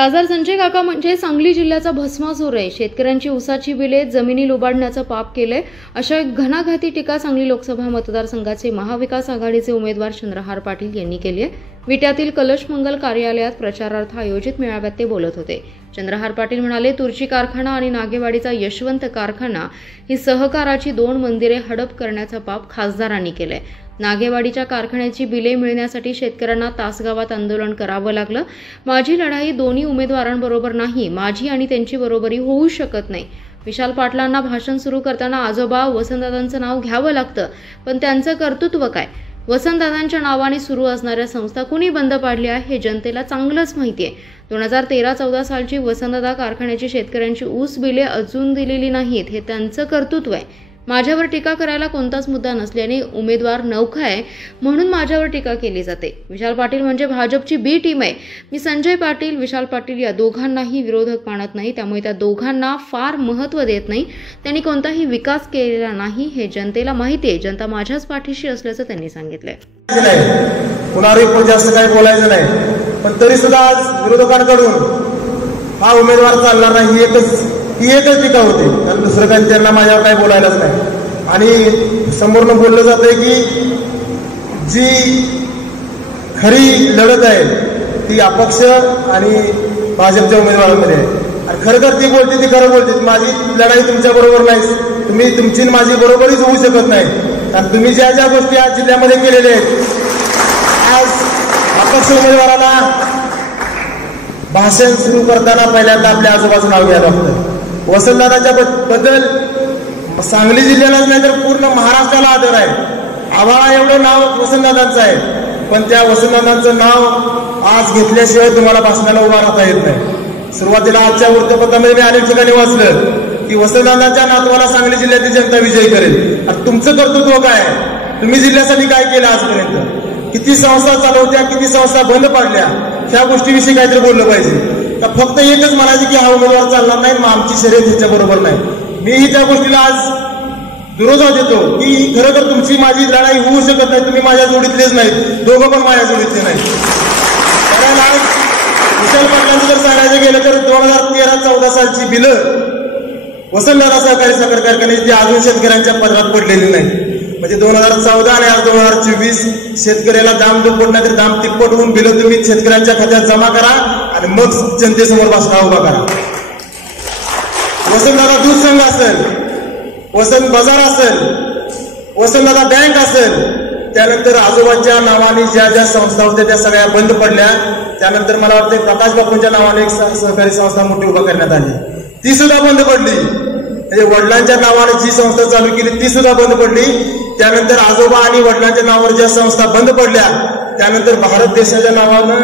खासदार संजय काका म्हणजे सांगली जिल्ह्याचा भस्मासूर आहे. शेतकऱ्यांची ऊसाची बिले जमिनी लुबाडण्याचं पाप केलंय, अशा घणाघाती टीका सांगली लोकसभा मतदारसंघाचे महाविकास आघाडीचे उमेदवार चंद्रहार पाटील यांनी केली आहे. विट्यातील कलश मंगल कार्यालयात प्रचारार्थ आयोजित मेळाव्यात ते बोलत होते. चंद्रहार पाटील म्हणाले, तुर्ची कारखाना आणि नागेवाडीचा यशवंत कारखाना ही सहकाराची 2 मंदिरे हडप करण्याचा पाप खासदारांनी केलंय. नागेवाडीच्या कारखान्याची बिले मिळण्यासाठी शेतकऱ्यांना तासगावात आंदोलन करावं लागलं. माझी लढाई दोन्ही उमेदवारांबरोबर नाही, माझी आणि त्यांची बरोबरी होऊ शकत नाही. विशाल पाटलांना भाषण सुरू करताना आजोबा वसंतदादांचं नाव घ्यावं लागतं, पण त्यांचं कर्तृत्व काय? वसंतदादांच्या नावाने सुरू असणाऱ्या संस्था कुणी बंद पाडल्या हे जनतेला चांगलंच माहिती आहे. 2013-14 सालची वसंतदादा कारखान्याची शेतकऱ्यांची ऊस बिले अजून दिलेली नाहीत, हे त्यांचं कर्तृत्व आहे. माझ्यावर टीका करायला कोणताच मुद्दा नसल्याने उमेदवार नौखा आहे म्हणून माझ्यावर टीका केली जाते. विशाल पाटील म्हणजे भाजपची बी टीम आहे. मी संजय पाटील, विशाल पाटील या दोघांनाही विरोधक मानत नाही, त्यामुळे त्या दोघांना फार महत्त्व देत नाही. त्यांनी कोणताही विकास केलेला नाही हे जनतेला माहिती आहे. जनता माझ्याच पाठीशी असल्याचं त्यांनी सांगितलंय. कुणावर जास्त काही बोलायचं नाही, पण तरी सुद्धा आज विरोधकांकडून हा उमेदवार चालणार नाही ही एकच टीका होते, कारण दुसरं काही त्यांना माझ्यावर काही बोलायलाच नाही. आणि समोरनं बोललं जातंय की जी खरी लढत आहे ती अपक्ष आणि भाजपच्या उमेदवारांमध्ये आहे. आणि खरं ती बोलते, ती खरं बोलते. माझी लढाई तुमच्या बरोबर नाही, तुमची माझी बरोबरीच होऊ शकत नाही. कारण तुम्ही ज्या ज्या गोष्टी आज जिल्ह्यामध्ये केलेल्या आहेत, आज अपक्ष उमेदवाराला भाषण सुरू करताना पहिल्यांदा आपल्या आजोबाचं नाव घ्यायला लागतं. वसंतदादाच्या बद्दल सांगली जिल्ह्यालाच नाही तर पूर्ण महाराष्ट्राला आदर आहे. आम्हाला एवढं नाव वसंतदादांचं आहे, पण त्या वसंतदादांचं नाव आज घेतल्याशिवाय तुम्हाला भाषणाला उभा राहता येत नाही. सुरुवातीला आजच्या वृत्तपत्रामध्ये मी अनेक ठिकाणी वाचलं की वसंतदादांच्या नातवाला सांगली जिल्ह्यातील जनता विजयी करेल. आता तुमचं कर्तृत्व काय आहे? तुम्ही जिल्ह्यासाठी काय केलं आजपर्यंत? किती संस्था चालवत्या, किती संस्था बंद पाडल्या, ह्या गोष्टीविषयी काहीतरी बोललं पाहिजे. का फक्त एकच म्हणायचं की हा उमेदवार चालणार नाही, मग आमची शर्यत ह्याच्या बरोबर नाही. मीही त्या गोष्टीला आज विरोधात देतो की खरं तर तुमची माझी लढाई होऊ शकत नाही. तुम्ही माझ्या जोडीतलेच नाहीत, दोघं पण माझ्या जोडीतले नाही. कारण आज विशाल पाटलांचं जर सांगायचं गेलं तर 2013-14 सालची बिलं वसंतदादा सहकारी साखर कारखान्याची ती अजून शेतकऱ्यांच्या पदरात पडलेली नाही. म्हणजे 2014 आणि आज 2024 शेतकऱ्याला दाम दुप्पट नाही तर दाम तिप्पट होऊन बिलं तुम्ही शेतकऱ्यांच्या खात्यात जमा करा आणि मग जनतेसमोर भाषण उभा करा. वसंतदादा दूध संघ असेल, वसंत बाजार असेल, वसंतदादा बँक असेल, त्यानंतर आजोबांच्या नावाने ज्या ज्या संस्था होत्या त्या सगळ्या बंद पडल्या. त्यानंतर मला वाटतं प्रकाश बापूंच्या नावाने एक सहकारी संस्था मोठी उभा करण्यात आली, ती सुद्धा बंद पडली. म्हणजे वडिलांच्या नावाने जी संस्था चालू केली ती सुद्धा बंद पडली. त्यानंतर आजोबा आणि वडिलांच्या नावावर ज्या संस्था बंद पडल्या, त्यानंतर भारत देशाच्या नावानं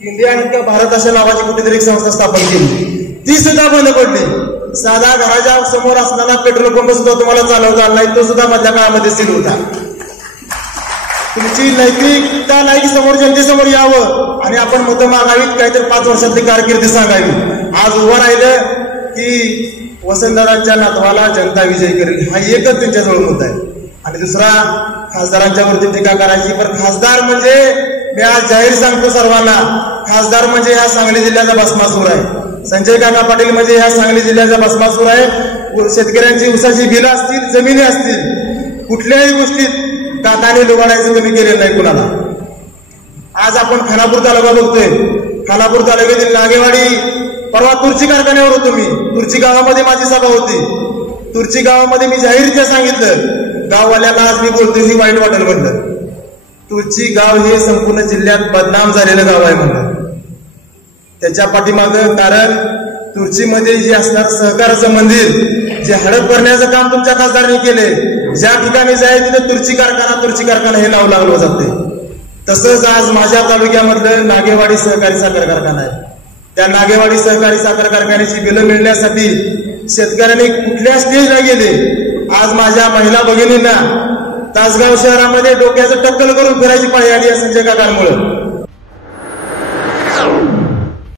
इंडिया आणि भारत अशा नावाची कुठेतरी एक संस्था स्थापन केली, ती सुद्धा बंद पडली. साधा घराच्या समोर असणारा पेट्रोल पंप सुद्धा तुम्हाला चालवता आला नाही, तो सुद्धा मधल्या काळामध्ये सील होता. तुमची नैतिकता नाही की समोर जनतेसमोर यावं आणि आपण मतं मागावीत, काहीतरी 5 वर्षातली कारकिर्दी सांगावी. आज उभं राहिलं की वसंतदादांच्या नातवाला जनता विजयी करेल, हा एकच त्यांच्याजवळ मुद्दा आहे. आणि दुसरा खासदारांच्या वरती टीका करायची. पण खासदार म्हणजे मी आज जाहीर सांगतो सर्वांना, खासदार म्हणजे ह्या सांगली जिल्ह्याचा भस्मासूर आहे. संजय काका पाटील म्हणजे ह्या सांगली जिल्ह्याचा भस्मासूर आहे. शेतकऱ्यांची ऊसाची बिलं असतील, जमिनी असतील, कुठल्याही गोष्टीत काकाने लुबाडायचं कमी केलेलं नाही कुणाला. आज आपण खानापूर तालुका बघतोय. खानापूर तालुक्यातील नागेवाडी, परवा तुर्ची कारखान्यावर होतो मी. तुर्ची गावामध्ये माझी सभा होती. तुर्ची गावामध्ये मी जाहीररित्या सांगितलं गाववाल्यांना, आज मी बोलतोय ही वाईट वाटेल म्हणलं, तुर्ची गाव हे संपूर्ण जिल्ह्यात बदनाम झालेलं गाव आहे म्हणलं. त्याच्या पाठीमागं कारण तुर्चीमध्ये जे असणार सहकाराचं मंदिर जे हडप करण्याचं काम तुमच्या खासदारांनी केले. ज्या ठिकाणी जाईल तिथे तुर्ची कारखाना हे नाव लागलं जाते. तसंच आज माझ्या तालुक्यामधलं नागेवाडी सहकारी साखर कारखाना आहे. त्या नागेवाडी सहकारी साखर कारखान्याची बिलं मिळण्यासाठी शेतकऱ्यांनी कुठल्या स्टेजला गेले. आज माझ्या महिला भगिनींना तासगाव शहरामध्ये डोक्याचं टक्कल करून फिरायची पाळी आली या संजय काकांमुळे.